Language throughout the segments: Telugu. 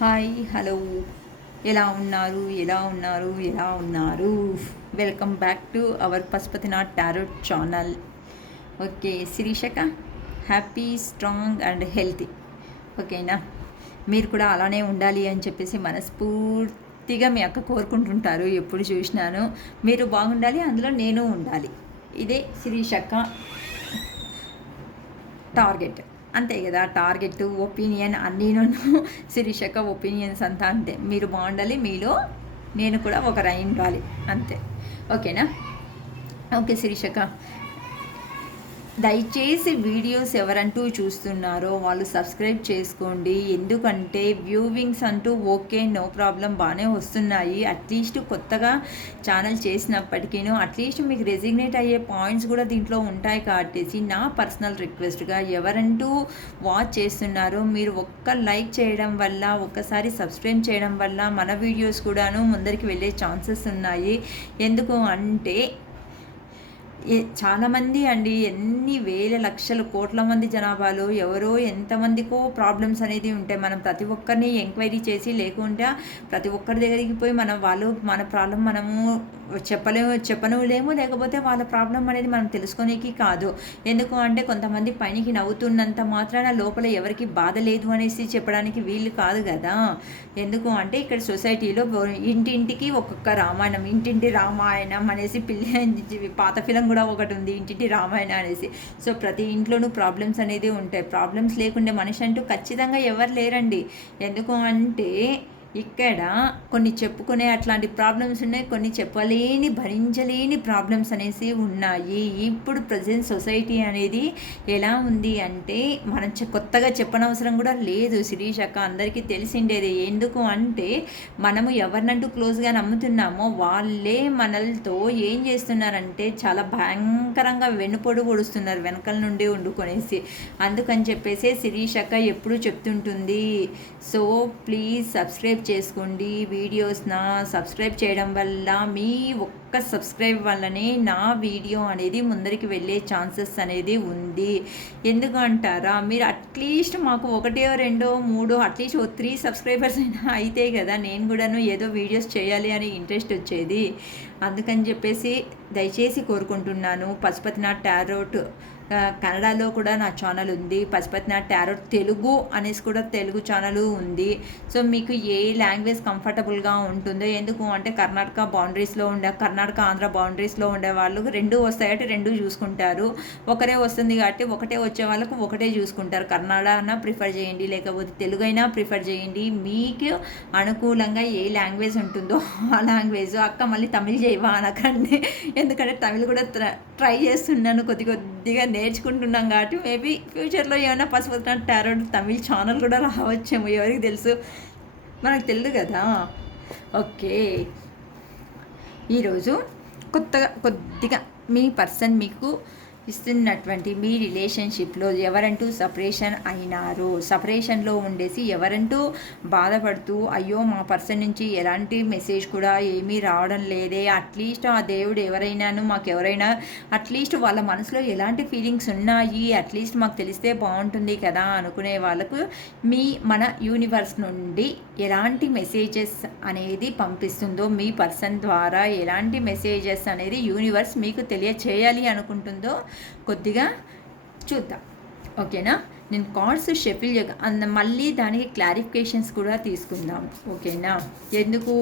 హాయ్ హలో ఎలా ఉన్నారు welcome back to our Pashupatinath tarot channel. Okay శిరీషక, హ్యాపీ స్ట్రాంగ్ అండ్ హెల్తీ. ఓకేనా, మీరు కూడా అలానే ఉండాలి అని చెప్పేసి మనస్ఫూర్తిగా మీ అక్క కోరుకుంటుంటారు. ఎప్పుడు చూసినాను మీరు బాగుండాలి, అందులో నేను ఉండాలి. ఇదే శిరీషక్క టార్గెట్, అంతే కదా. టార్గెట్, ఒపీనియన్ అన్నీను శిరీషక ఒపీనియన్స్ అంతా అంతే. మీరు బాగుండాలి, మీలో నేను కూడా ఒక రైన్ ఉండాలి, అంతే. ఓకేనా. ఓకే శిరీషక, దయచేసి వీడియోస్ ఎవరంటూ చూస్తున్నారో వాళ్ళు సబ్స్క్రైబ్ చేసుకోండి. ఎందుకంటే వ్యూవింగ్స్ అంటూ ఓకే, నో ప్రాబ్లం, బాగానే వస్తున్నాయి. అట్లీస్ట్ కొత్తగా ఛానల్ చేసినప్పటికీ అట్లీస్ట్ మీకు రెసిగ్నేట్ అయ్యే పాయింట్స్ కూడా దీంట్లో ఉంటాయి. కాబట్టి నా పర్సనల్ రిక్వెస్ట్గా ఎవరంటూ వాచ్ చేస్తున్నారో మీరు ఒక్క లైక్ చేయడం వల్ల, ఒక్కసారి సబ్స్క్రైబ్ చేయడం వల్ల మన వీడియోస్ కూడాను ముందరికి వెళ్ళే ఛాన్సెస్ ఉన్నాయి. ఎందుకు అంటే చాలామంది అండి, ఎన్ని వేల లక్షల కోట్ల మంది జనాభాలో ఎవరో ఎంతమందికో ప్రాబ్లమ్స్ అనేది ఉంటాయి. మనం ప్రతి ఒక్కరిని ఎంక్వైరీ చేసి, లేకుంటే ప్రతి ఒక్కరి దగ్గరికి పోయి మన ప్రాబ్లం మనము చెప్పలేము, లేకపోతే వాళ్ళ ప్రాబ్లం అనేది మనం తెలుసుకోనికి కాదు. ఎందుకు అంటే కొంతమంది పైకి నవ్వుతున్నంత మాత్రాన లోపల ఎవరికి బాధ లేదు అనేసి చెప్పడానికి వీళ్ళు కాదు కదా. ఎందుకు అంటే ఇక్కడ సొసైటీలో ఇంటింటికి ఒక్కొక్క రామాయణం, ఇంటింటి రామాయణం అనేసి పాత ఫిలం కూడా ఒకటి ఉంది, ఇంటింటి రామాయణ అనేసి. సో ప్రతి ఇంట్లోనూ ప్రాబ్లమ్స్ అనేది ఉంటాయి. ప్రాబ్లమ్స్ లేకుండే మనిషి అంటూ ఖచ్చితంగా ఎవరు లేరండి. ఎందుకు అంటే ఇక్కడ కొన్ని చెప్పుకునే అట్లాంటి ప్రాబ్లమ్స్ ఉన్నాయి, కొన్ని చెప్పలేని, భరించలేని ప్రాబ్లమ్స్ అనేసి ఉన్నాయి. ఇప్పుడు ప్రజెంట్ సొసైటీ అనేది ఎలా ఉంది అంటే మనం కొత్తగా చెప్పనవసరం కూడా లేదు శిరీషక్క, అందరికీ తెలిసిండేది. ఎందుకు అంటే మనము ఎవరినంటూ క్లోజ్గా నమ్ముతున్నామో వాళ్ళే మనలతో ఏం చేస్తున్నారంటే చాలా భయంకరంగా వెన్నుపొడు పొడుస్తున్నారు, వెనకల నుండి వండుకొనేసి. అందుకని చెప్పేసి శిరీషక్క ఎప్పుడు చెప్తుంటుంది, సో ప్లీజ్ సబ్స్క్రైబ్ చేసుకోండి వీడియోస్న. సబ్స్క్రైబ్ చేయడం వల్ల మీ ఒక్క సబ్స్క్రైబ్ వల్లనే నా వీడియో అనేది ముందరికి వెళ్ళే ఛాన్సెస్ అనేది ఉంది. ఎందుకంటారా, మీరు అట్లీస్ట్ మాకు 1, 2, 3 అట్లీస్ట్ 3 సబ్స్క్రైబర్స్ అయినా అయితే కదా నేను కూడాను ఏదో వీడియోస్ చేయాలి అని ఇంట్రెస్ట్ వచ్చేది. అందుకని చెప్పేసి దయచేసి కోరుకుంటున్నాను. పశుపతినాథ్ టారోట్ కన్నడలో కూడా నా ఛానల్ ఉంది, పశుపతినాథ్ టారోట్ తెలుగు అనేసి కూడా తెలుగు ఛానల్ ఉంది. సో మీకు ఏ లాంగ్వేజ్ కంఫర్టబుల్గా ఉంటుందో, ఎందుకు అంటే కర్ణాటక ఆంధ్ర బౌండరీస్లో ఉండే వాళ్ళు 2 వస్తాయంటే 2 చూసుకుంటారు. ఒకరే వస్తుంది కాబట్టి ఒకటే వచ్చే వాళ్ళకు ఒకటే చూసుకుంటారు. కన్నడ అయినా ప్రిఫర్ చేయండి, లేకపోతే తెలుగు అయినా ప్రిఫర్ చేయండి. మీకు అనుకూలంగా ఏ లాంగ్వేజ్ ఉంటుందో ఆ లాంగ్వేజ్. అక్క మళ్ళీ తమిళ్ చేయవా అనకండి, ఎందుకంటే తమిళ్ కూడా ట్రై చేస్తున్నాను, కొద్దిగా నేర్చుకుంటున్నాం. కాబట్టి మేబీ ఫ్యూచర్లో ఏమైనా పశుపతినాథ్ టారోట్ తమిళ్ ఛానల్ కూడా రావచ్చేమో, ఎవరికి తెలుసు, మనకు తెలియదు కదా. ఓకే, ఈరోజు కొద్దిగా మీ పర్సన్ మీకు ఇస్తున్నటువంటి మీ రిలేషన్షిప్లో ఎవరంటూ సపరేషన్ అయినారు, సపరేషన్లో ఉండేసి ఎవరంటూ బాధపడుతూ అయ్యో మా పర్సన్ నుంచి ఎలాంటి మెసేజ్ కూడా ఏమీ రావడం లేదే, అట్లీస్ట్ ఆ దేవుడు ఎవరైనా అట్లీస్ట్ వాళ్ళ మనసులో ఎలాంటి ఫీలింగ్స్ ఉన్నాయి, అట్లీస్ట్ మాకు తెలిస్తే బాగుంటుంది కదా అనుకునే వాళ్ళకు మన యూనివర్స్ నుండి ఎలాంటి మెసేజెస్ అనేది పంపిస్తుందో, మీ పర్సన్ ద్వారా ఎలాంటి మెసేజెస్ అనేది యూనివర్స్ మీకు తెలియచేయాలి అనుకుంటుందో కొద్దిగా చూద్దాం. ఓకేనా, నేను కార్డ్స్ షఫిల్ మళ్ళీ దానికి క్లారిఫికేషన్స్ కూడా తీసుకుందాం. ఓకేనా, ఎందుకు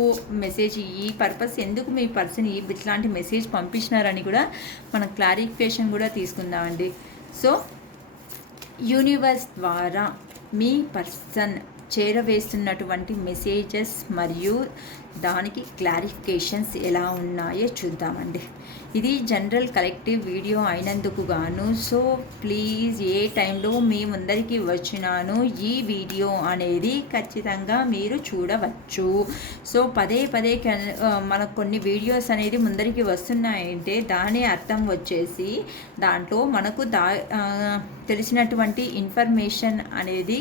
మెసేజ్, ఈ పర్పస్ ఎందుకు మీ పర్సన్ ఇట్లాంటి మెసేజ్ పంపించినారని కూడా మనం క్లారిఫికేషన్ కూడా తీసుకుందామండి. సో యూనివర్స్ ద్వారా మీ పర్సన్ చేరవేస్తున్నటువంటి మెసేజెస్ మరియు దానికి క్లారిఫికేషన్స్ ఎలా ఉన్నాయో చూద్దామండి. ఇది జనరల్ కలెక్టివ్ వీడియో అయినందుకు గాను సో ప్లీజ్ ఏ టైంలో మీ ముందరికి వచ్చినాను ఈ వీడియో అనేది ఖచ్చితంగా మీరు చూడవచ్చు. సో పదే మనకు కొన్ని వీడియోస్ అనేది ముందరికి వస్తున్నాయంటే దాని అర్థం వచ్చేసి దాంట్లో మనకు తెలిసినటువంటి ఇన్ఫర్మేషన్ అనేది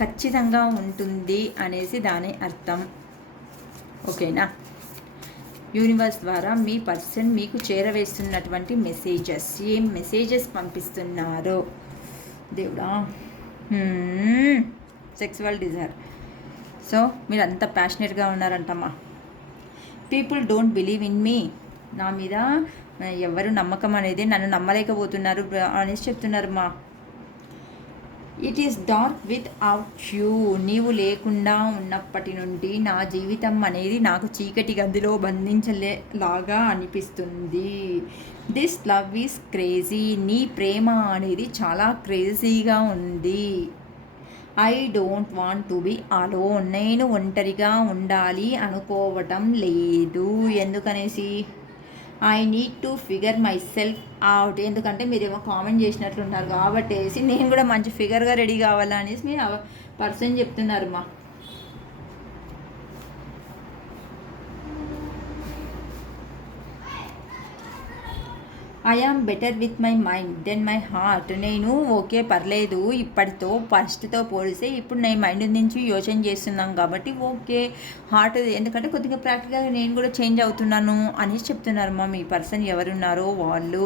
ఖచ్చితంగా ఉంటుంది అనేసి దాని అర్థం. ఓకేనా, యూనివర్స్ ద్వారా మీ పర్సన్ మీకు చేరవేస్తున్నటువంటి మెసేజెస్, ఏం మెసేజెస్ పంపిస్తున్నారో దేవుడా. సెక్సువల్ డిజైర్, సో మీరు అంత ప్యాషనెట్గా ఉన్నారంటమ్మా. People don't believe in me, నా మీద ఎవరు నమ్మకం అనేది నన్ను నమ్మలేకపోతున్నారు అనేసి చెప్తున్నారు మా. It is dark with out you, నీవు లేకుండా ఉన్నప్పటి నుండి నా జీవితం అనేది నాకు చీకటి గదిలో బంధించలేలాగా అనిపిస్తుంది. దిస్ లవ్ ఈస్ క్రేజీ, నీ ప్రేమ అనేది చాలా క్రేజీగా ఉంది. I don't want to be alone, నేను ఒంటరిగా ఉండాలి అనుకోవటం లేదు. ఎందుకనేసి I need to figure myself out, ఎందుకంటే మీరేమో కామెంట్ చేసినట్లున్నారు కాబట్టి నేను కూడా మంచి ఫిగర్గా రెడీ కావాలనేసి మీరు పర్సన్ చెప్తున్నారు మా. I am better with my mind than my heart, నేను ఓకే పర్లేదు ఇప్పటితో ఫస్ట్తో పోలిస్తే ఇప్పుడు నేను మైండ్ నుంచి యోచన చేస్తున్నాను కాబట్టి ఓకే. హార్ట్ ఎందుకంటే కొద్దిగా ప్రాక్టికల్గా నేను కూడా చేంజ్ అవుతున్నాను అనేసి చెప్తున్నారు మా మీ పర్సన్ ఎవరున్నారో వాళ్ళు.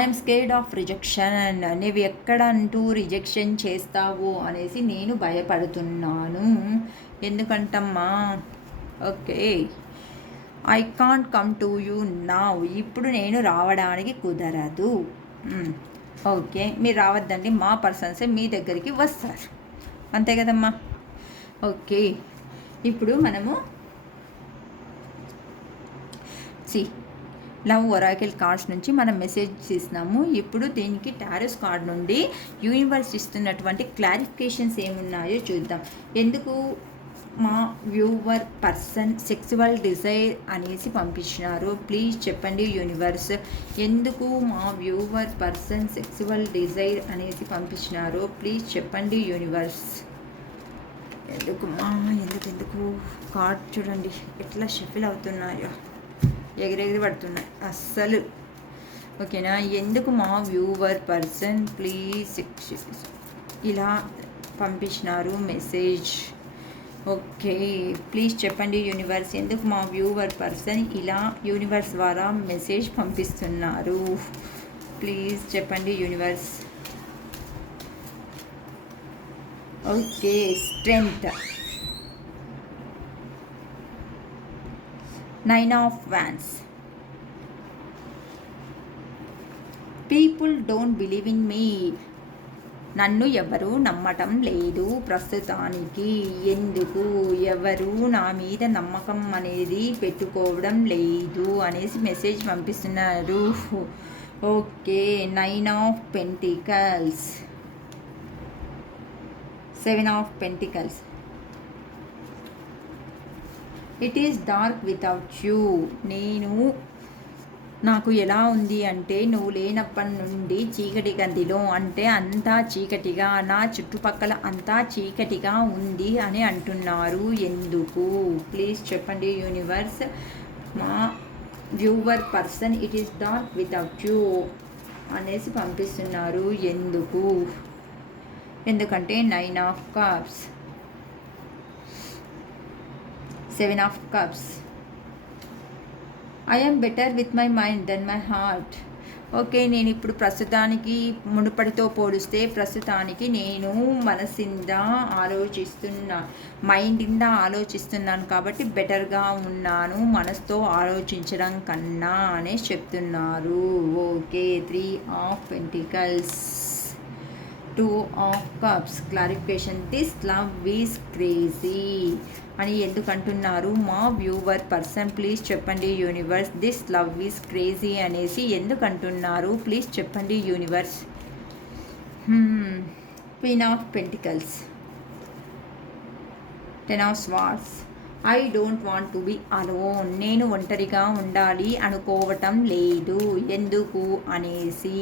ఐఎమ్ స్కేర్డ్ ఆఫ్ రిజెక్షన్, నువ్వు ఎక్కడ అంటూ రిజెక్షన్ చేస్తావు అనేసి నేను భయపడుతున్నాను. ఎందుకంటమ్మా okay. I can't come to you now, ఇప్పుడు నేను రావడానికి కుదరదు. ఓకే మీరు రావద్దండి, మా పర్సన్సే మీ దగ్గరికి వస్తారు, అంతే కదమ్మా. ఓకే ఇప్పుడు మనము లవ్ ఒరాకిల్ కార్డ్స్ నుంచి మనం మెసేజ్ చేసినాము. ఇప్పుడు దీనికి టారోస్ కార్డ్ నుండి యూనివర్స్ ఇస్తున్నటువంటి క్లారిఫికేషన్స్ ఏమున్నాయో చూద్దాం. ఎందుకు మా వ్యూవర్ పర్సన్ సెక్సువల్ డిజైర్ అనేసి పంపించినారు, ప్లీజ్ చెప్పండి యూనివర్స్. ఎందుకు మా వ్యూవర్ పర్సన్ సెక్సువల్ డిజైర్ అనేసి పంపించినారు, ప్లీజ్ చెప్పండి యూనివర్స్. ఎందుకు కార్డ్ చూడండి ఎట్లా షఫిల్ అవుతున్నాయో, ఎగిరెగిరి పడుతున్నాయి అస్సలు. ఓకేనా, ఎందుకు మా వ్యూవర్ పర్సన్ ప్లీజ్ ఇలా పంపించినారు మెసేజ్. ఓకే ప్లీజ్ చెప్పండి యూనివర్స్, ఎందుకు మా వ్యూవర్ పర్సన్ ఇలా యూనివర్స్ ద్వారా మెసేజ్ పంపిస్తున్నారు, ప్లీజ్ చెప్పండి universe. Okay strength, 9 of Wands. People don't believe in మీ, నన్ను ఎవరు నమ్మటం లేదు ప్రస్తుతానికి. ఎందుకు ఎవరు నా మీద నమ్మకం అనేది పెట్టుకోవడం లేదు అనేసి మెసేజ్ పంపిస్తున్నారు. Okay 9 of Pentacles, 7 of Pentacles. It is dark without you, నాకు ఎలా ఉంది అంటే నువ్వు లేనప్పటి నుండి చీకటి గదిలో, అంటే అంతా చీకటిగా, నా చుట్టుపక్కల అంతా చీకటిగా ఉంది అని అంటున్నారు. ఎందుకు ప్లీజ్ చెప్పండి యూనివర్స్. మా viewer person it is dark without you అనేసి పంపిస్తున్నారు. ఎందుకంటే 9 of Cups, 7 of Cups. I am better with my mind than my heart. Okay నేను ఇప్పుడు ప్రస్తుతానికి మునుపటితో పోలిస్తే ప్రస్తుతానికి నేను మనసిందా మైండిందా ఆలోచిస్తున్నాను కాబట్టి బెటర్గా ఉన్నాను మనసుతో ఆలోచించడం కన్నా అనేసి చెప్తున్నారు. Okay 3 of Pentacles, 2 of Cups. Clarification, this love is crazy అని ఎందుకంటున్నారు మా వ్యూవర్ పర్సన్, ప్లీజ్ చెప్పండి universe. This love is crazy అనేసి ఎందుకంటున్నారు, ప్లీజ్ చెప్పండి universe. Queen of pentacles, 10 of Swords. I don't want to be alone, నేను ఒంటరిగా ఉండాలి అనుకోవటం లేదు. ఎందుకు అనేసి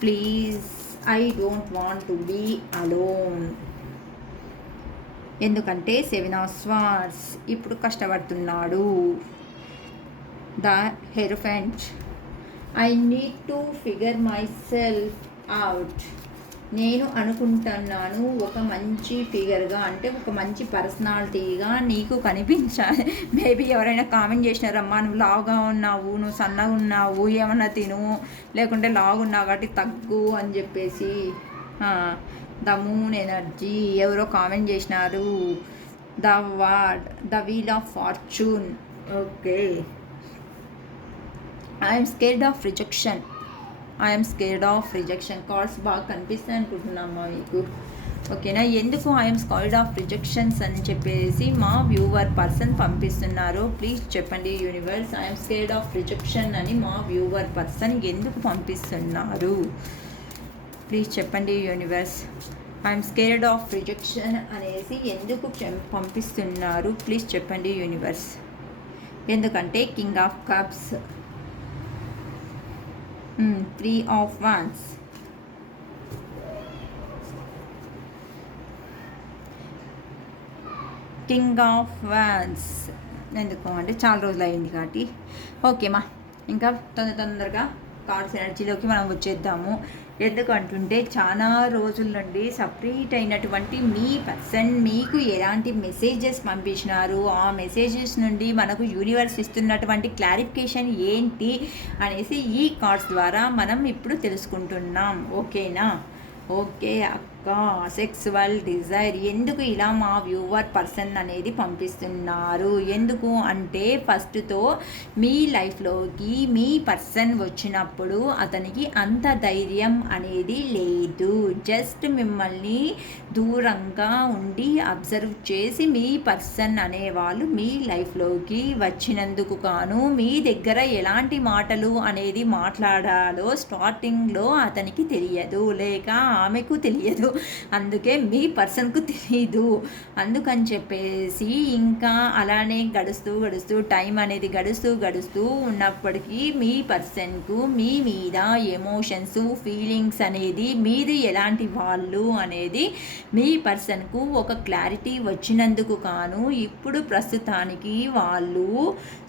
please. I don't want to be alone ఎందుకంటే 7 of Swords ఇప్పుడు కష్టపడుతున్నాడు. The hierophant, I need to figure myself out, నేను అనుకుంటున్నాను ఒక మంచి ఫిగర్గా, అంటే ఒక మంచి పర్సనాలిటీగా నీకు కనిపించాలి. మేబీ ఎవరైనా కామెంట్ చేసినారమ్మా నువ్వు లావుగా ఉన్నావు, నువ్వు సన్నగా ఉన్నావు, ఏమన్నా తిను, లేకుంటే లావుగా ఉన్నావు కాబట్టి తగ్గు అని చెప్పేసి. ద మూన్ ఎనర్జీ ఎవరో కామెంట్ చేసినారు. The world, the wheel of fortune. Okay, I'm scared of rejection. I'm scared of rejection cards బాగా కనిపిస్తాయి అనుకుంటున్నామా మీకు? ఓకేనా? ఎందుకు ఐఎమ్ స్కేర్డ్ ఆఫ్ రిజెక్షన్స్ అని చెప్పేసి మా వ్యూవర్ పర్సన్ పంపిస్తున్నారు. ప్లీజ్ చెప్పండి universe, I'm scared of rejection అని మా వ్యూవర్ పర్సన్ ఎందుకు పంపిస్తున్నారు? ప్లీజ్ చెప్పండి universe, I'm scared of rejection అనేసి ఎందుకు పంపిస్తున్నారు? ప్లీజ్ చెప్పండి యూనివర్స్. ఎందుకంటే king of cups, 3 of wands, king of wands. ఎందుకు అంటే చాలా రోజులు అయింది కాబట్టి. ఓకేమా, ఇంకా తొందరగా కార్డ్స్ ఎనర్జీలోకి మనం వచ్చేద్దాము. ఎందుకంటుంటే చాలా రోజుల నుండి సపరేట్ అయినటువంటి మీ పర్సన్ మీకు ఎలాంటి మెసేజెస్ పంపించినారు, ఆ మెసేజెస్ నుండి మనకు యూనివర్స్ ఇస్తున్నటువంటి క్లారిఫికేషన్ ఏంటి అనేసి ఈ కార్డ్స్ ద్వారా మనం ఇప్పుడు తెలుసుకుంటున్నాం. ఓకేనా? ఓకే అక్క, సెక్సువల్ డిజైర్ ఎందుకు ఇలా మా వ్యూవర్ పర్సన్ అనేది పంపిస్తున్నారు? ఎందుకు అంటే ఫస్ట్తో మీ లైఫ్లోకి మీ పర్సన్ వచ్చినప్పుడు అతనికి అంత ధైర్యం అనేది లేదు. జస్ట్ మిమ్మల్ని దూరంగా ఉండి అబ్జర్వ్ చేసి మీ పర్సన్ అనేవాళ్ళు మీ లైఫ్లోకి వచ్చినందుకు గాను మీ దగ్గర ఎలాంటి మాటలు అనేది మాట్లాడాలో స్టార్టింగ్లో అతనికి తెలియదు, లేక ఆమెకు తెలియదు. అందుకే మీ పర్సన్కు తెలీదు. అందుకని చెప్పేసి ఇంకా అలానే గడుస్తూ టైం అనేది గడుస్తూ ఉన్నప్పటికీ మీ పర్సన్కు మీ మీద ఎమోషన్స్, ఫీలింగ్స్ అనేది మీరు ఎలాంటి వాళ్ళు అనేది మీ పర్సన్కు ఒక క్లారిటీ వచ్చినందుకు గాను ఇప్పుడు ప్రస్తుతానికి వాళ్ళు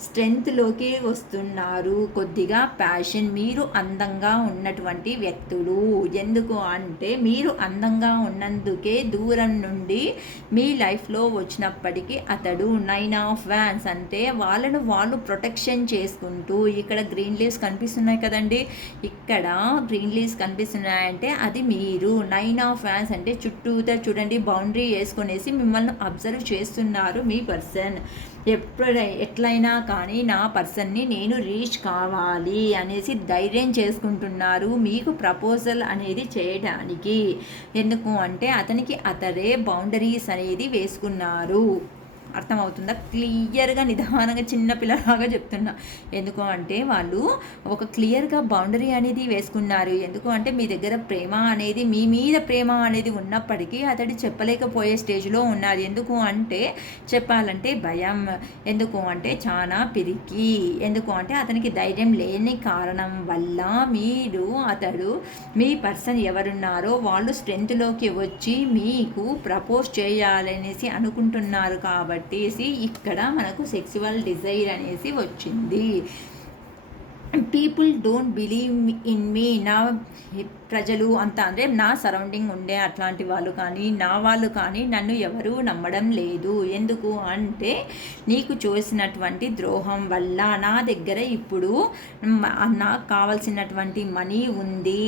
స్ట్రెంగ్త్లోకి వస్తున్నారు. కొద్దిగా ప్యాషన్, మీరు అందంగా ఉన్నటువంటి వ్యక్తులు. ఎందుకు అంటే మీరు అందంగా ఉన్నందుకే దూరం నుండి మీ లైఫ్లో వచ్చినప్పటికీ అతడు 9 ఆఫ్ వాన్స్ అంటే వాళ్ళను వాళ్ళు ప్రొటెక్షన్ చేసుకుంటూ, ఇక్కడ గ్రీన్ లీవ్స్ కనిపిస్తున్నాయి కదండి, ఇక్కడ గ్రీన్ లీవ్స్ కనిపిస్తున్నాయంటే అది మీరు. 9 ఆఫ్ వాన్స్ అంటే చుట్టూతా చూడండి బౌండరీ వేసుకునేసి మిమ్మల్ని అబ్జర్వ్ చేస్తున్నారు మీ పర్సన్. ఎట్లయినా కానీ నా పర్సన్ని నేను రీచ్ కావాలి అనేసి ధైర్యం చేసుకుంటున్నారు మీకు ప్రపోజల్ అనేది చేయడానికి. ఎందుకు అంటే అతనికి అతడే బౌండరీస్ అనేది వేసుకున్నారు. అర్థమవుతుందా? క్లియర్గా నిదానంగా చిన్నపిల్లలాగా చెప్తున్నా. ఎందుకు అంటే వాళ్ళు ఒక క్లియర్గా బౌండరీ అనేది వేసుకున్నారు. ఎందుకు అంటే మీ దగ్గర ప్రేమ అనేది, మీ మీద ప్రేమ అనేది ఉన్నప్పటికీ అతడు చెప్పలేకపోయే స్టేజ్లో ఉన్నారు. ఎందుకు అంటే చెప్పాలంటే భయం, ఎందుకు అంటే చాలా పిరికి, ఎందుకు అంటే అతనికి ధైర్యం లేని కారణం వల్ల మీరు అతడు మీ పర్సన్ ఎవరున్నారో వాళ్ళు స్ట్రెంత్లోకి వచ్చి మీకు ప్రపోజ్ చేయాలనేసి అనుకుంటున్నారు. కాబట్టి ఇక్కడ మనకు సెక్సువల్ డిజైర్ అనేసి వచ్చింది. People don't believe in me, నా ప్రజలు అంతా అంటే నా సరౌండింగ్ ఉండే అట్లాంటి వాళ్ళు కానీ నా వాళ్ళు కానీ నన్ను ఎవరూ నమ్మడం లేదు. ఎందుకు అంటే నీకు చేసినటువంటి ద్రోహం వల్ల. నా దగ్గర ఇప్పుడు నాకు కావాల్సినటువంటి మనీ ఉంది,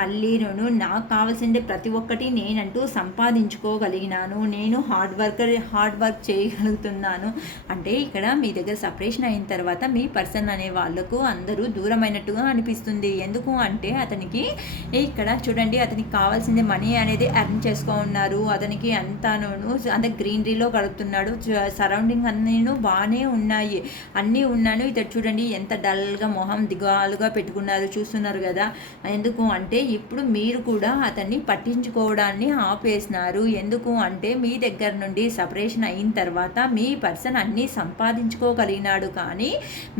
మళ్ళీ నాకు కావాల్సిందే ప్రతి ఒక్కటి నేనంటూ సంపాదించుకోగలిగినాను, నేను హార్డ్ వర్క్ చేయగలుగుతున్నాను. అంటే ఇక్కడ మీ దగ్గర సపరేషన్ అయిన తర్వాత మీ పర్సన్ అనే వాళ్ళకు అందరూ దూరమైనట్టుగా అనిపిస్తుంది. ఎందుకు అంటే అతనికి ఇక్కడ చూడండి అతనికి కావాల్సింది మనీ అనేది ఎర్న్ చేసుకో ఉన్నారు. అతనికి అంతాను అంత గ్రీనరీలో గడుపుతున్నాడు. సరౌండింగ్ అన్నీ బాగానే ఉన్నాయి, అన్నీ ఉన్నాను. ఇతడు చూడండి ఎంత డల్గా మొహం దిగాలుగా పెట్టుకున్నారు, చూస్తున్నారు కదా. ఎందుకు అంటే ఇప్పుడు మీరు కూడా అతన్ని పట్టించుకోవడాన్ని ఆపేసినారు. ఎందుకు అంటే మీ దగ్గర నుండి సపరేషన్ అయిన తర్వాత మీ పర్సన్ అన్నీ సంపాదించుకోగలిగినాడు కానీ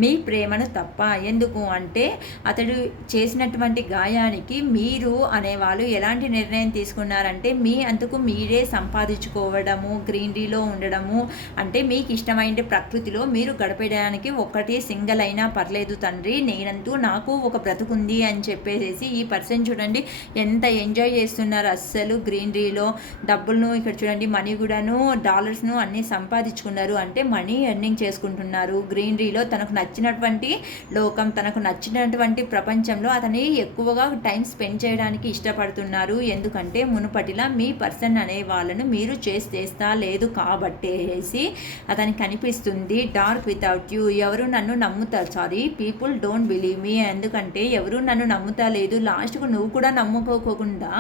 మీ ప్రేమను తప్ప. ఎందుకు అంటే అతడు చేసినటువంటి గాయానికి మీరు అనేవాళ్ళు ఎలాంటి నిర్ణయం తీసుకున్నారంటే మీ అంతకు మీరే సంపాదించుకోవడము, గ్రీనరీలో ఉండడము, అంటే మీకు ఇష్టమైన ప్రకృతిలో మీరు గడపడానికి ఒకటి సింగిల్ అయినా పర్లేదు తండ్రి, నేనంతూ నాకు ఒక బ్రతుకుంది అని చెప్పేసి ఈ పర్సన్ చూడండి ఎంత ఎంజాయ్ చేస్తున్నారు అస్సలు గ్రీనరీలో. డబ్బులను ఇక్కడ చూడండి మనీ కూడాను డాలర్స్ను అన్నీ సంపాదించుకున్నారు, అంటే మనీ ఎర్నింగ్ చేసుకుంటున్నారు గ్రీనరీలో. తనకు నచ్చినటువంటి లోకం, తనకు నచ్చినటువంటి ప్రపంచంలో అతని ఎక్కువగా టైం స్పెండ్ స్పెండ్ చేయడానికి ఇష్టపడుతున్నారు. ఎందుకంటే మునుపటిలా మీ పర్సన్ అనే వాళ్ళను మీరు చేస్తా లేదు కాబట్టేసి అతనికి కనిపిస్తుంది డార్క్ వితౌట్ యూ. ఎవరు నన్ను నమ్ముతారు, sorry people don't believe me. ఎందుకంటే ఎవరు నన్ను నమ్ముతా లేదు, లాస్ట్కు నువ్వు కూడా నమ్ముకోకుండా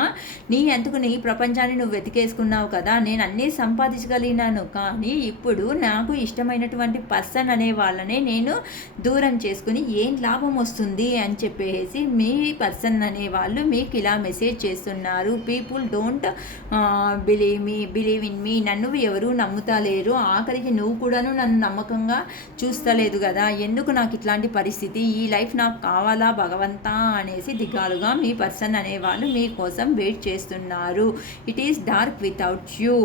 నీ ప్రపంచాన్ని నువ్వు వెతికేసుకున్నావు కదా. నేను అన్నీ సంపాదించగలిగినాను, కానీ ఇప్పుడు నాకు ఇష్టమైనటువంటి పర్సన్ అనే వాళ్ళనే నేను దూరం చేసుకుని ఏం లాభం వస్తుంది అని చెప్పేసి మీ పర్సన్ అనే వాళ్ళు మీకు ఇలా మెసేజ్ చేస్తున్నారు. పీపుల్ డోంట్ బిలీవ్ ఇన్ మీ. నన్ను ఎవరు నమ్ముతలేరు, ఆఖరికి నువ్వు కూడాను నన్ను నమ్మకంగా చూస్తలేదు కదా. ఎందుకు నాకు ఇట్లాంటి పరిస్థితి, ఈ లైఫ్ నాకు కావాలా భగవంతా అనేసి దిగాలుగా మీ పర్సన్ అనేవాళ్ళు మీకోసం వెయిట్ చేస్తున్నారు. It is dark without you.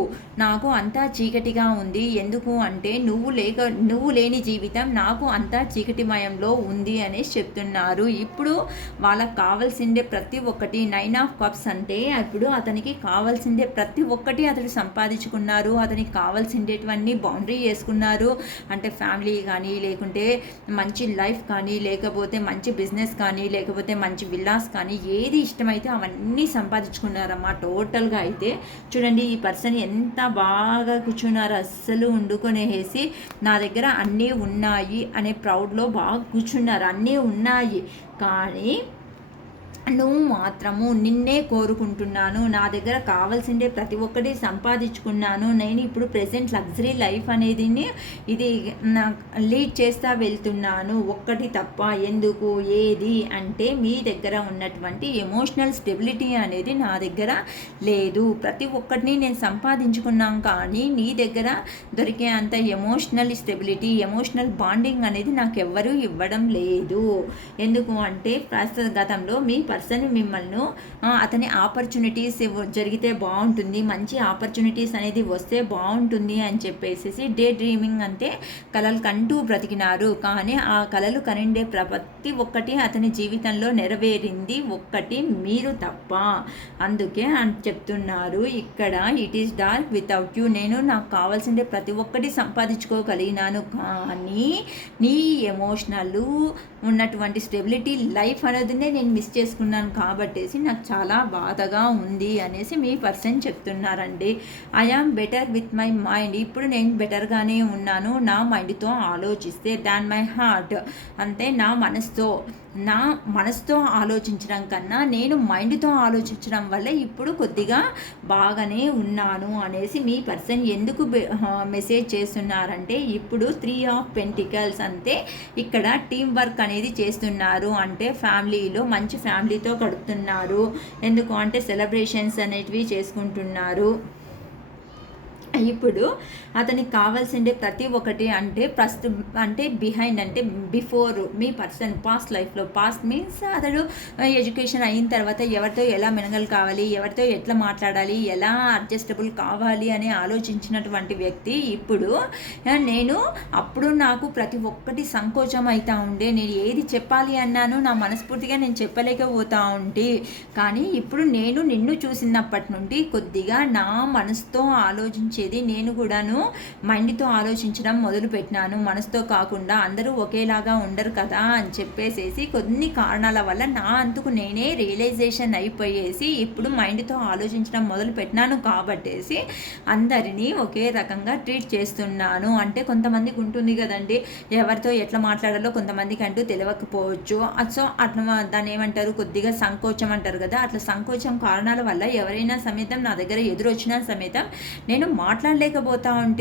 నాకు అంతా చీకటిగా ఉంది, ఎందుకు అంటే నువ్వు లేని జీవితం నాకు అంతా చీకటిమయంలో ఉంది అనేసి చెప్తున్నారు. ఇప్పుడు వాళ్ళకి కావాల్సిందే ప్రతి ఒక్కటి 9 ఆఫ్ కప్స్ అంటే ఇప్పుడు అతనికి కావాల్సిందే ప్రతి ఒక్కటి అతడు సంపాదించుకున్నారు. అతనికి కావాల్సిండేటివన్నీ బౌండరీ చేసుకున్నారు. అంటే ఫ్యామిలీ కానీ, లేకుంటే మంచి లైఫ్ కానీ, లేకపోతే మంచి బిజినెస్ కానీ, లేకపోతే మంచి విల్లాస్ కానీ, ఏది ఇష్టమైతే అవన్నీ సంపాదించుకున్నారమ్మా. టోటల్గా అయితే చూడండి ఈ పర్సన్ ఎంత బాగా కూర్చున్నారు, అస్సలు వండుకొనేసి నా దగ్గర అన్నీ ఉన్నాయి అనే ప్రౌడ్లో బాగా కూర్చున్నారు. అన్నీ ఉన్నాయి, కానీ నువ్వు మాత్రము నిన్నే కోరుకుంటున్నాను, నా దగ్గర కావాల్సిందే ప్రతి ఒక్కటి సంపాదించుకున్నాను, నేను ఇప్పుడు ప్రెసెంట్ లగ్జరీ లైఫ్ అనేది ఇది లీడ్ చేస్తూ వెళ్తున్నాను, ఒక్కటి తప్ప. ఎందుకు ఏది అంటే మీ దగ్గర ఉన్నటువంటి ఎమోషనల్ స్టెబిలిటీ అనేది నా దగ్గర లేదు. ప్రతి ఒక్కటిని నేను సంపాదించుకున్నాం, కానీ నీ దగ్గర దొరికే అంత ఎమోషనల్ స్టెబిలిటీ, ఎమోషనల్ బాండింగ్ అనేది నాకు ఎవ్వరూ ఇవ్వడం లేదు. ఎందుకు అంటే ప్రస్తుత గతంలో మీ పర్సన్ మిమ్మల్ని అతని ఆపర్చునిటీస్ జరిగితే బాగుంటుంది, మంచి ఆపర్చునిటీస్ అనేది వస్తే బాగుంటుంది అని చెప్పేసి డే డ్రీమింగ్ అంటే కలలు కంటూ బ్రతికినారు. కానీ ఆ కలలు కనిండే ప్రతి ఒక్కటి అతని జీవితంలో నెరవేరింది, ఒక్కటి మీరు తప్ప. అందుకే అని చెప్తున్నారు ఇక్కడ it is dark without you. నేను నాకు కావాల్సిందే ప్రతి ఒక్కటి సంపాదించుకోగలిగినాను, కానీ నీ ఎమోషనల్ ఉన్నటువంటి స్టెబిలిటీ లైఫ్ అనేదినే నేను మిస్ చేసుకున్నాను కాబట్టేసి నాకు చాలా బాధగా ఉంది అనేసి మీ పర్సన్ చెప్తున్నారండి. I am better with my mind. ఇప్పుడు నేను బెటర్గానే ఉన్నాను నా మైండ్తో ఆలోచిస్తే దాన్ మై హార్ట్. అంటే నా మనసుతో ఆలోచించడం కన్నా నేను మైండ్తో ఆలోచించడం వల్ల ఇప్పుడు కొద్దిగా బాగానే ఉన్నాను అనేసి మీ పర్సన్ ఎందుకు మెసేజ్ చేస్తున్నారంటే ఇప్పుడు 3 ఆఫ్ పెంటికల్స్ అంటే ఇక్కడ టీం వర్క్ అనేది చేస్తున్నారు. అంటే ఫ్యామిలీలో మంచి ఫ్యామిలీతో గడుపుతున్నారు. ఎందుకు అంటే సెలబ్రేషన్స్ అనేటివి చేసుకుంటున్నారు. ఇప్పుడు అతనికి కావాల్సిందే ప్రతి ఒక్కటి అంటే బిహైండ్ అంటే బిఫోర్ మీ పర్సన్ పాస్ట్ లైఫ్లో, పాస్ట్ మీన్స్ అతడు ఎడ్యుకేషన్ అయిన తర్వాత ఎవరితో ఎలా మెనగలు కావాలి, ఎవరితో ఎట్లా మాట్లాడాలి, ఎలా అడ్జస్టబుల్ కావాలి అని ఆలోచించినటువంటి వ్యక్తి ఇప్పుడు అప్పుడు నాకు ప్రతి ఒక్కటి సంకోచం అవుతూ ఉండే, నేను ఏది చెప్పాలి అన్నాను నా మనస్ఫూర్తిగా నేను చెప్పలేకపోతా ఉంటే, కానీ ఇప్పుడు నేను నిన్ను చూసినప్పటి నుండి కొద్దిగా నా మనసుతో ఆలోచించేది నేను కూడాను మైండ్తో ఆలోచించడం మొదలుపెట్టినాను. మనసుతో కాకుండా అందరూ ఒకేలాగా ఉండరు కదా అని చెప్పేసి కొన్ని కారణాల వల్ల నా అంతకు నేనే రియలైజేషన్ అయిపోయేసి ఇప్పుడు మైండ్తో ఆలోచించడం మొదలుపెట్టినాను కాబట్టేసి అందరినీ ఒకే రకంగా ట్రీట్ చేస్తున్నాను. అంటే కొంతమందికి ఉంటుంది కదండి, ఎవరితో ఎట్లా మాట్లాడాలో కొంతమందికి అంటూ తెలియకపోవచ్చు. సో అట్లా దాన్ని ఏమంటారు, కొద్దిగా సంకోచం అంటారు కదా, అట్లా సంకోచం కారణాల వల్ల ఎవరైనా సమేతం నా దగ్గర ఎదురొచ్చినా సమేతం నేను మాట్లాడలేకపోతా ఉంటే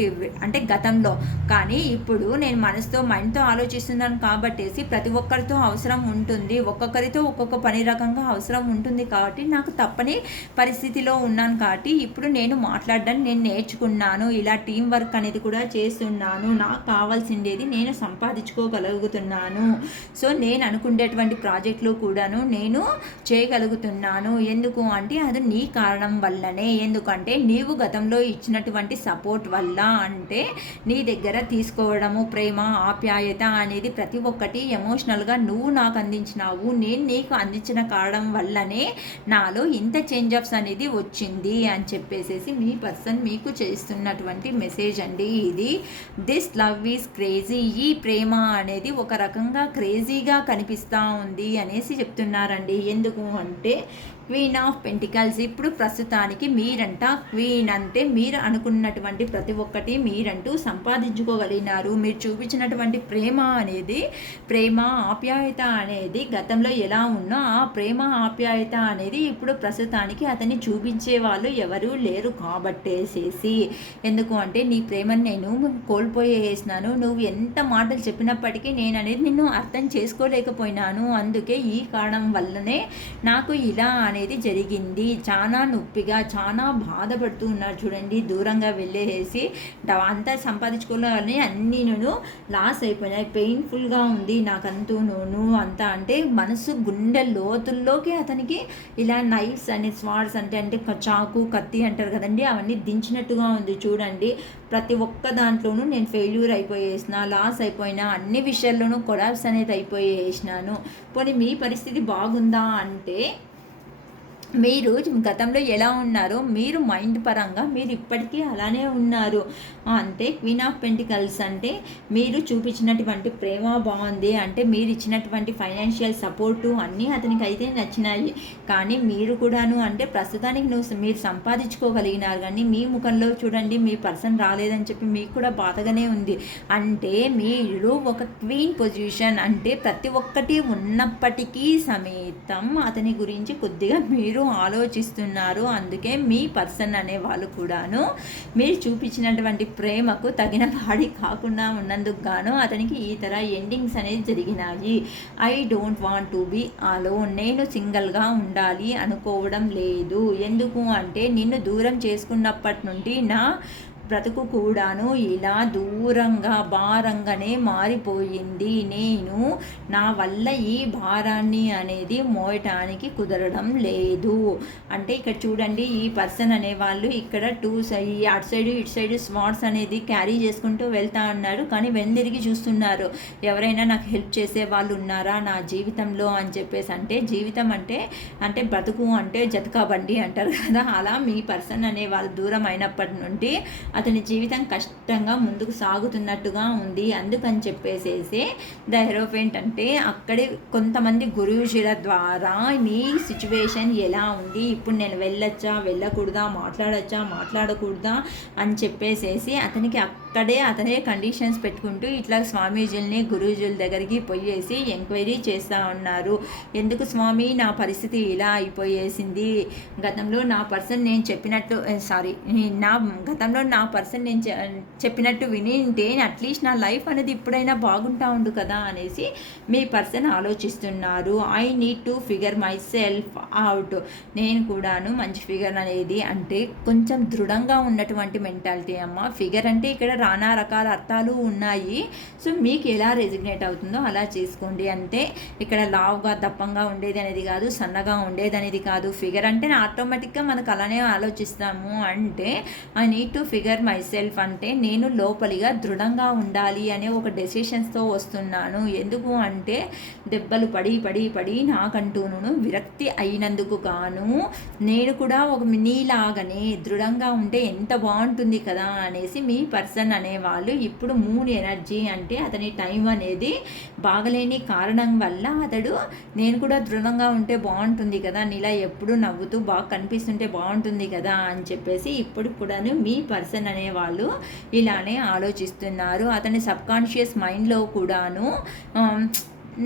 అంటే గతంలో, కానీ ఇప్పుడు నేను మనసుతో మైండ్తో ఆలోచిస్తున్నాను కాబట్టేసి ప్రతి ఒక్కరితో అవసరం ఉంటుంది, ఒక్కొక్కరితో ఒక్కొక్క పని రకంగా అవసరం ఉంటుంది కాబట్టి నాకు తప్పని పరిస్థితిలో ఉన్నాను. కాబట్టి ఇప్పుడు నేను మాట్లాడడం నేను నేర్చుకున్నాను, ఇలా టీం వర్క్ అనేది కూడా చేస్తున్నాను, నాకు కావాల్సిండేది నేను సంపాదించుకోగలుగుతున్నాను. సో నేను అనుకునేటువంటి ప్రాజెక్టులు కూడాను నేను చేయగలుగుతున్నాను. ఎందుకు అంటే అది నీ కారణం వల్లనే. ఎందుకంటే నీవు గతంలో ఇచ్చినటువంటి సపోర్ట్ వల్ల, అంటే నీ దగ్గర తీసుకోవడము ప్రేమ ఆప్యాయత అనేది ప్రతి ఒక్కటి ఎమోషనల్గా నువ్వు నాకు అందించినావు, నేను నీకు అందించిన కారణం వల్లనే నాలో ఇంత చేంజ్ ఆఫ్స్ అనేది వచ్చింది అని చెప్పేసి మీ పర్సన్ మీకు చేస్తున్నటువంటి మెసేజ్ అండి ఇది. This love is crazy. ఈ ప్రేమ అనేది ఒక రకంగా క్రేజీగా కనిపిస్తూ ఉంది అనేసి చెప్తున్నారండి. ఎందుకు అంటే క్వీన్ ఆఫ్ పెంటికల్స్. ఇప్పుడు ప్రస్తుతానికి మీరంట క్వీన్ అంటే మీరు అనుకున్నటువంటి ప్రతి ఒక్కటి మీరంటూ సంపాదించుకోగలిగినారు. మీరు చూపించినటువంటి ప్రేమ ఆప్యాయత అనేది గతంలో ఎలా ఉన్నా ఆ ప్రేమ ఆప్యాయత అనేది ఇప్పుడు ప్రస్తుతానికి అతన్ని చూపించే వాళ్ళు ఎవరూ లేరు కాబట్టేసేసి. ఎందుకు అంటే నీ ప్రేమను నేను కోల్పోయేసినాను. నువ్వు ఎంత మాటలు చెప్పినప్పటికీ నేను అనేది నిన్ను అర్థం చేసుకోలేకపోయినాను. అందుకే ఈ కారణం వల్లనే నాకు ఇలా అనేది జరిగింది. చాలా నొప్పిగా చాలా బాధపడుతూ ఉన్నారు చూడండి. దూరంగా వెళ్ళేసి అంతా సంపాదించుకోవాలని అన్నీ నేను లాస్ అయిపోయినాయి. పెయిన్ఫుల్గా ఉంది నాకంటూ నువ్వు అంతా అంటే మనసు గుండె లోతుల్లోకి అతనికి ఇలా నైఫ్స్ అనే స్వార్డ్స్ అంటే చాకు కత్తి అంటారు కదండి, అవన్నీ దించినట్టుగా ఉంది చూడండి. ప్రతి ఒక్క దాంట్లోనూ నేను ఫెయిల్యూర్ అయిపోయేసిన, లాస్ అయిపోయినా, అన్ని విషయాల్లోనూ కొలాప్స్ అనేది అయిపోయేసినాను. పోనీ మీ పరిస్థితి బాగుందా అంటే మీరు గతంలో ఎలా ఉన్నారో మీరు మైండ్ పరంగా మీరు ఇప్పటికీ అలానే ఉన్నారు. అంటే క్వీన్ ఆఫ్ పెంటికల్స్ అంటే మీరు చూపించినటువంటి ప్రేమ బాగుంది, అంటే మీరు ఇచ్చినటువంటి ఫైనాన్షియల్ సపోర్టు అన్నీ అతనికి అయితే నచ్చినాయి. కానీ మీరు కూడాను అంటే ప్రస్తుతానికి మీరు సంపాదించుకోగలిగినారు, కానీ మీ ముఖంలో చూడండి మీ పర్సన్ రాలేదని చెప్పి మీకు కూడా బాధగానే ఉంది. అంటే మీరు ఒక క్వీన్ పొజిషన్ అంటే ప్రతి ఒక్కటి ఉన్నప్పటికీ సమేతం అతని గురించి కొద్దిగా మీరు ఆలోచిస్తున్నారు. అందుకే మీ పర్సన్ అనే వాళ్ళు కూడాను మీరు చూపించినటువంటి ప్రేమకు తగిన వాడి కాకుండా ఉన్నందుకు గాను అతనికి ఈ ఎండింగ్స్ అనేది జరిగినాయి. I don't want to be alone. నేను సింగిల్గా ఉండాలి అనుకోవడం లేదు. ఎందుకు అంటే నిన్ను దూరం చేసుకున్నప్పటి నుండి నా బ్రతుకు కూడాను ఇలా దూరంగా భారంగానే మారిపోయింది. నేను నా వల్ల ఈ భారాన్ని అనేది మోయటానికి కుదరడం లేదు. అంటే ఇక్కడ చూడండి ఈ పర్సన్ అనేవాళ్ళు ఇక్కడ అటు సైడ్ ఇటు సైడ్ స్మార్ట్స్ అనేది క్యారీ చేసుకుంటూ వెళ్తా ఉన్నారు. కానీ వెందిరిగి చూస్తున్నారు ఎవరైనా నాకు హెల్ప్ చేసే వాళ్ళు ఉన్నారా నా జీవితంలో అని చెప్పేసి. అంటే జీవితం అంటే బ్రతుకు అంటే జతకా బండి అంటారు కదా, అలా మీ పర్సన్ అనే వాళ్ళు దూరం అయినప్పటి నుండి అతని జీవితం కష్టంగా ముందుకు సాగుతున్నట్టుగా ఉంది. అందుకని చెప్పేసేసి ద హెరోఫెంట్ అంటే అక్కడే కొంతమంది గురువుల ద్వారా నీ సిచ్యువేషన్ ఎలా ఉంది, ఇప్పుడు నేను వెళ్ళొచ్చా వెళ్ళకూడదా, మాట్లాడకూడదా అని చెప్పేసేసి అతనికి అతనే కండిషన్స్ పెట్టుకుంటూ ఇట్లా స్వామీజీల్ని గురూజీల దగ్గరికి పోయేసి ఎంక్వైరీ చేస్తూ ఉన్నారు. ఎందుకు స్వామి నా పరిస్థితి ఇలా అయిపోయేసింది, గతంలో నా పర్సన్ నేను చెప్పినట్టు నేను చెప్పినట్టు వినింటే అట్లీస్ట్ నా లైఫ్ అనేది ఇప్పుడైనా బాగుంటా ఉండు కదా అనేసి మీ పర్సన్ ఆలోచిస్తున్నారు. I need to figure myself out. నేను కూడాను మంచి ఫిగర్ అనేది అంటే కొంచెం దృఢంగా ఉన్నటువంటి మెంటాలిటీ అమ్మ. ఫిగర్ అంటే ఇక్కడ రానా రకాల అర్థాలు ఉన్నాయి. సో మీకు ఎలా రెజిగ్నేట్ అవుతుందో అలా చేసుకోండి. అంటే ఇక్కడ లావుగా దప్పంగా ఉండేది అనేది కాదు, సన్నగా ఉండేది అనేది కాదు. ఫిగర్ అంటే ఆటోమేటిక్గా మనకు అలానే ఆలోచిస్తాము. అంటే I need to figure my self అంటే నేను లోపలిగా దృఢంగా ఉండాలి అనే ఒక డెసిషన్స్తో వస్తున్నాను. ఎందుకు అంటే దెబ్బలు పడి నాకంటూను విరక్తి అయినందుకు గాను నేను కూడా ఒక నీలాగానే దృఢంగా ఉంటే ఎంత బాగుంటుంది కదా అనేసి మీ పర్సన్ అనేవాళ్ళు ఇప్పుడు మూన్ ఎనర్జీ అంటే అతని టైం అనేది బాగలేని కారణం వల్ల అతడు నేను కూడా దృఢంగా ఉంటే బాగుంటుంది కదా, నీలా ఎప్పుడు నవ్వుతూ బాగా కనిపిస్తుంటే బాగుంటుంది కదా అని చెప్పేసి ఇప్పుడు కూడాను మీ పర్సన్ అనేవాళ్ళు ఇలానే ఆలోచిస్తున్నారు. అతని సబ్కాన్షియస్ మైండ్లో కూడాను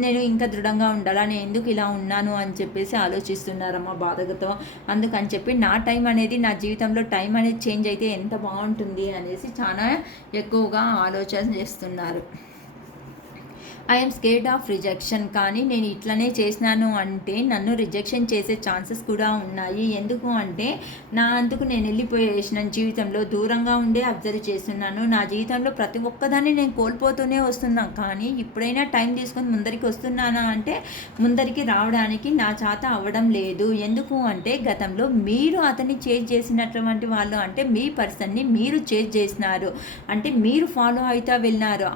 నేను ఇంకా దృఢంగా ఉండాలా, నేను ఎందుకు ఇలా ఉన్నాను అని చెప్పేసి ఆలోచిస్తున్నారమ్మా బాధతో. అందుకని చెప్పి నా టైం అనేది నా జీవితంలో టైం అనేది చేంజ్ అయితే ఎంత బాగుంటుంది అనేసి చాలా ఎక్కువగా ఆలోచన చేస్తున్నారు. I'm scared of rejection. కానీ నేను ఇట్లనే చేసినాను అంటే నన్ను రిజెక్షన్ చేసే ఛాన్సెస్ కూడా ఉన్నాయి. ఎందుకు అంటే నా అందుకు నేను వెళ్ళిపోయేసినాను, జీవితంలో దూరంగా ఉండే అబ్జర్వ్ చేస్తున్నాను. నా జీవితంలో ప్రతి ఒక్కదాన్ని నేను కోల్పోతూనే వస్తున్నాను. కానీ ఇప్పుడైనా టైం తీసుకొని ముందరికి వస్తున్నానా అంటే ముందరికి రావడానికి నా చేత అవ్వడం లేదు. ఎందుకు అంటే గతంలో మీరు అతన్ని చేంజ్ చేసినటువంటి వాళ్ళు అంటే మీ పర్సన్ని మీరు చేంజ్ చేసినారు, అంటే మీరు ఫాలో అవుతా వెళ్ళినారు.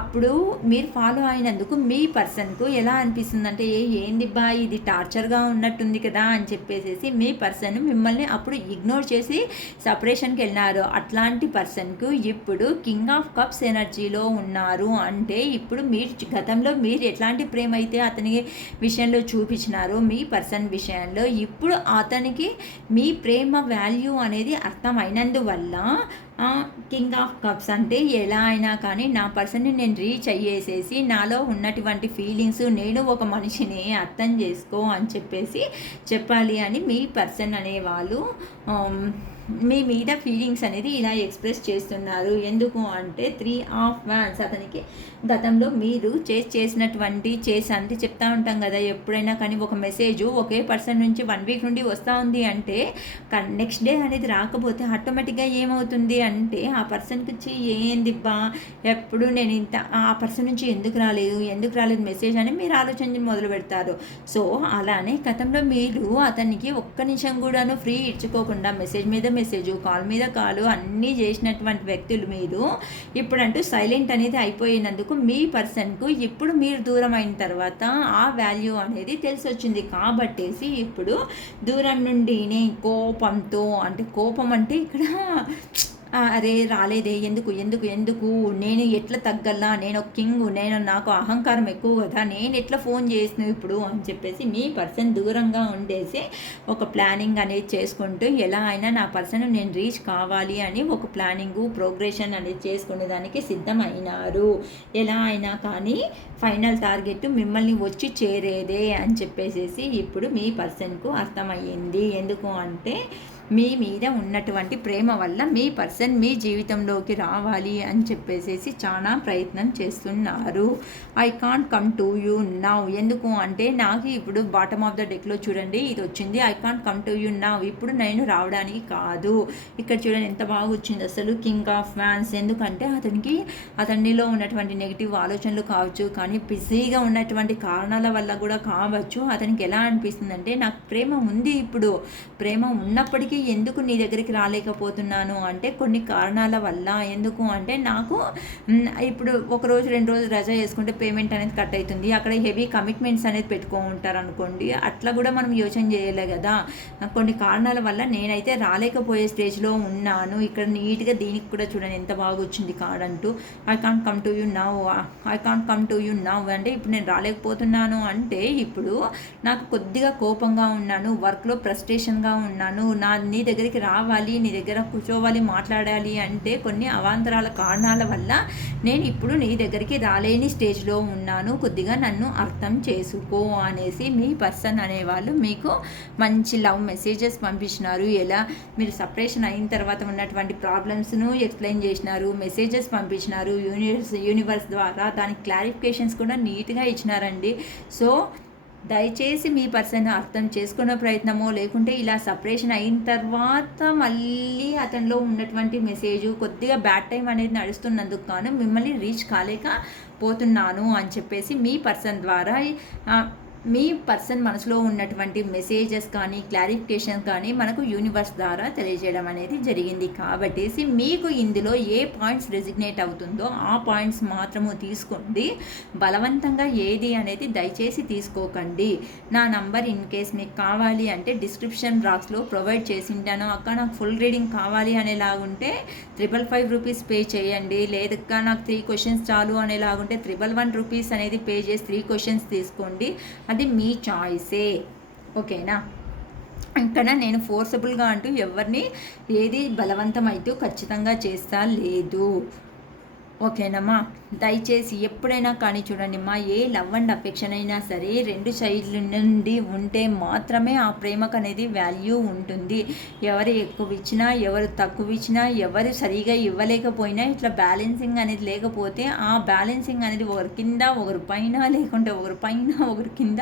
అప్పుడు మీరు ఫాలో అయినందుకు మీ పర్సన్కు ఎలా అనిపిస్తుందంటే ఏందిబ్బా ఇది టార్చర్గా ఉన్నట్టుంది కదా అని చెప్పేసి మీ పర్సన్ మిమ్మల్ని అప్పుడు ఇగ్నోర్ చేసి సపరేషన్కి వెళ్ళినారు. అట్లాంటి పర్సన్కు ఇప్పుడు కింగ్ ఆఫ్ కప్స్ ఎనర్జీలో ఉన్నారు. అంటే ఇప్పుడు మీరు గతంలో మీరు ఎట్లాంటి ప్రేమ అయితే అతని విషయంలో చూపించినారో మీ పర్సన్ విషయంలో ఇప్పుడు అతనికి మీ ప్రేమ వాల్యూ అనేది అర్థమైనందువల్ల కింగ్ ఆఫ్ కప్స్ అంటే ఎలా అయినా కానీ నా పర్సన్ని నేను రీచ్ అయ్యేసేసి నాలో ఉన్నటువంటి ఫీలింగ్స్ నేను ఒక మనిషిని అర్థం చేసుకో అని చెప్పేసి చెప్పాలి అని మీ పర్సన్ అనేవాళ్ళు మీ మీద ఫీలింగ్స్ అనేది ఇలా ఎక్స్ప్రెస్ చేస్తున్నారు. ఎందుకు అంటే 3 ఆఫ్ వాండ్స్ అతనికి గతంలో మీరు చేసినటువంటి అంటే చెప్తా ఉంటాం కదా, ఎప్పుడైనా కానీ ఒక మెసేజ్ ఒకే పర్సన్ నుంచి 1 వీక్ నుండి వస్తూ ఉంది అంటే నెక్స్ట్ డే అనేది రాకపోతే ఆటోమేటిక్గా ఏమవుతుంది అంటే ఆ పర్సన్కి వచ్చి ఏందిబ్బా ఎప్పుడు నేను ఇంత ఆ పర్సన్ నుంచి ఎందుకు రాలేదు మెసేజ్ అని మీరు ఆలోచన మొదలు పెడతారు. సో అలానే గతంలో మీరు అతనికి ఒక్క నిమిషం కూడాను ఫ్రీ ఇచ్చుకోకుండా మెసేజ్ మీద మెసేజ్ కాల్ మీద కాల్ అన్నీ చేసినటువంటి వ్యక్తులు మీరు ఇప్పుడంటూ సైలెంట్ అనేది అయిపోయినందుకు మీ పర్సన్కు ఇప్పుడు మీరు దూరం అయిన తర్వాత ఆ వాల్యూ అనేది తెలిసి వచ్చింది. కాబట్టేసి ఇప్పుడు దూరం నుండినే కోపంతో అంటే కోపం అంటే ఇక్కడ అరే రాలేదే ఎందుకు నేను ఎట్లా తగ్గల్లా, నేను ఒక కింగ్, నాకు అహంకారం ఎక్కువ కదా, నేను ఎట్లా ఫోన్ చేసిన ఇప్పుడు అని చెప్పేసి మీ పర్సన్ దూరంగా ఉండేసి ఒక ప్లానింగ్ అనేది చేసుకుంటూ ఎలా అయినా నా పర్సన్ నేను రీచ్ కావాలి అని ఒక ప్లానింగు ప్రోగ్రెషన్ అనేది చేసుకునే దానికి సిద్ధమైనారు. ఎలా అయినా కానీ ఫైనల్ టార్గెట్ మిమ్మల్ని వచ్చి చేరేదే అని చెప్పేసి ఇప్పుడు మీ పర్సన్కు అర్థమయ్యింది. ఎందుకు అంటే మీ మీద ఉన్నటువంటి ప్రేమ వల్ల మీ పర్సన్ మీ జీవితంలోకి రావాలి అని చెప్పేసి చాలా ప్రయత్నం చేస్తున్నారు. I can't come to you now ఎందుకు అంటే నాకు ఇప్పుడు బాటమ్ ఆఫ్ ద డెక్లో చూడండి ఇది వచ్చింది, I can't come to you now ఇప్పుడు నేను రావడానికి కాదు. ఇక్కడ చూడండి ఎంత బాగా వచ్చింది అసలు కింగ్ ఆఫ్ వ్యాన్స్. ఎందుకంటే అతనిలో ఉన్నటువంటి నెగిటివ్ ఆలోచనలు కావచ్చు, కానీ బిజీగా ఉన్నటువంటి కారణాల వల్ల కూడా కావచ్చు. అతనికి ఎలా అనిపిస్తుందంటే నాకు ప్రేమ ఉంది, ఇప్పుడు ప్రేమ ఉన్నప్పటికీ ఎందుకు నీ దగ్గరికి రాలేకపోతున్నాను అంటే కొన్ని కారణాల వల్ల. ఎందుకు అంటే నాకు ఇప్పుడు ఒక రోజు 2 రోజులు రజా చేసుకుంటే పేమెంట్ అనేది కట్ అవుతుంది, అక్కడ హెవీ కమిట్మెంట్స్ అనేది పెట్టుకుంటారు అనుకోండి, అట్లా కూడా మనం యోచన చేయలే కదా. కొన్ని కారణాల వల్ల నేనైతే రాలేకపోయే స్టేజ్లో ఉన్నాను. ఇక్కడ నీట్గా దీనికి కూడా చూడండి ఎంత బాగా వచ్చింది కార్డ్ అంటూ I can't come to you now అంటే ఇప్పుడు నేను రాలేకపోతున్నాను అంటే ఇప్పుడు నాకు కొద్దిగా కోపంగా ఉన్నాను, వర్క్లో ఫ్రస్ట్రేషన్గా ఉన్నాను, నీ దగ్గరికి రావాలి, నీ దగ్గర కూర్చోవాలి, మాట్లాడాలి అంటే కొన్ని అవాంతరాల కారణాల వల్ల నేను ఇప్పుడు నీ దగ్గరికి రాలేని స్టేజ్లో ఉన్నాను, కొద్దిగా నన్ను అర్థం చేసుకో అనేసి మీ పర్సన్ అనేవాళ్ళు మీకు మంచి లవ్ మెసేజెస్ పంపించినారు. ఎలా మీరు సపరేషన్ అయిన తర్వాత ఉన్నటువంటి ప్రాబ్లమ్స్ను ఎక్స్ప్లెయిన్ చేసినారు, మెసేజెస్ పంపించినారు యూనివర్స్ ద్వారా, దానికి క్లారిఫికేషన్స్ కూడా నీట్గా ఇచ్చినారండి. సో దయచేసి మీ పర్సన్ అర్థం చేసుకునే ప్రయత్నమో లేకుంటే ఇలా సపరేషన్ అయిన తర్వాత మళ్ళీ అతనిలో ఉన్నటువంటి మెసేజ్ కొద్దిగా బ్యాడ్ టైం అనేది నడుస్తున్నందుకు గాను మిమ్మల్ని రీచ్ కాలేకపోతున్నాను అని చెప్పేసి మీ పర్సన్ ద్వారా మీ పర్సన్ మనసులో ఉన్నటువంటి మెసేజెస్ కానీ క్లారిఫికేషన్ కానీ మనకు యూనివర్స్ ద్వారా తెలియజేయడం అనేది జరిగింది. కాబట్టి మీకు ఇందులో ఏ పాయింట్స్ రెసిగ్నేట్ అవుతుందో ఆ పాయింట్స్ మాత్రము తీసుకోండి, బలవంతంగా ఏది అనేది దయచేసి తీసుకోకండి. నా నంబర్ ఇన్ కేస్ మీకు కావాలి అంటే డిస్క్రిప్షన్ బాక్స్లో ప్రొవైడ్ చేసి ఉంటాను. అక్క నాకు ఫుల్ రీడింగ్ కావాలి అనేలాగుంటే 555 రూపీస్ పే చేయండి, లేదక్క నాకు 3 క్వశ్చన్స్ చాలు అనేలాగుంటే 111 రూపీస్ అనేది పే చేసి 3 క్వశ్చన్స్ తీసుకోండి, అది మీ చాయిసే. ఓకేనా? ఇక్కడ నేను ఫోర్సబుల్గా అంటూ ఎవరిని ఏది బలవంతం అయితే ఖచ్చితంగా చేస్తా లేదు. ఓకేనమ్మా? దయచేసి ఎప్పుడైనా కానీ చూడండి మా ఏ లవ్ అండ్ అఫెక్షన్ అయినా సరే 2 సైడ్ల నుండి ఉంటే మాత్రమే ఆ ప్రేమకు అనేది వాల్యూ ఉంటుంది. ఎవరు ఎక్కువ ఇచ్చినా ఎవరు తక్కువ ఇచ్చినా ఎవరు సరిగా ఇవ్వలేకపోయినా ఇట్లా బ్యాలెన్సింగ్ అనేది లేకపోతే ఆ బ్యాలెన్సింగ్ అనేది ఒకరి కింద ఒకరి పైన లేకుంటే ఒకరి పైన ఒకరి కింద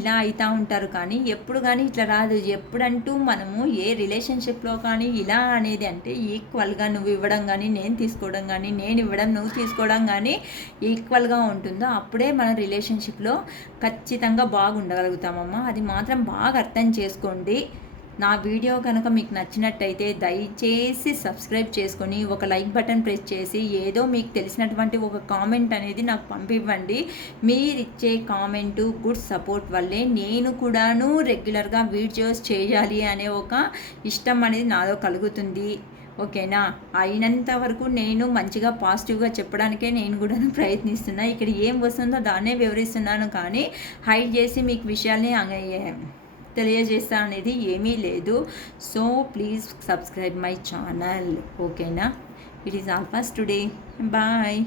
ఇలా అవుతూ ఉంటారు. కానీ ఎప్పుడు కానీ ఇట్లా రాదు. ఎప్పుడంటూ మనము ఏ రిలేషన్షిప్లో కానీ ఇలా అనేది అంటే ఈక్వల్గా నువ్వు ఇవ్వడం కానీ నేను తీసుకోవడం కానీ నేను ఇవ్వడం నువ్వు తీసుకోవడం కానీ ఈక్వల్గా ఉంటుందో అప్పుడే మన రిలేషన్షిప్లో ఖచ్చితంగా బాగుండగలుగుతామమ్మా. అది మాత్రం బాగా అర్థం చేసుకోండి. నా వీడియో కనుక మీకు నచ్చినట్టయితే దయచేసి సబ్స్క్రైబ్ చేసుకొని ఒక లైక్ బటన్ ప్రెస్ చేసి ఏదో మీకు తెలిసినటువంటి ఒక కామెంట్ అనేది నాకు పంపివ్వండి. మీరిచ్చే కామెంటు గుడ్ సపోర్ట్ వల్లే నేను కూడాను రెగ్యులర్గా వీడియోస్ చేయాలి అనే ఒక ఇష్టం అనేది నాలో కలుగుతుంది. ఓకేనా? అయినంత వరకు నేను మంచిగా పాజిటివ్గా చెప్పడానికే నేను కూడా ప్రయత్నిస్తున్నా. ఇక్కడ ఏం వస్తుందో దాన్నే వివరిస్తున్నాను, కానీ హైడ్ చేసి మీకు విషయాల్ని తెలియజేస్తా అనేది ఏమీ లేదు. So please subscribe my channel. ఓకేనా? It is all for today. Bye.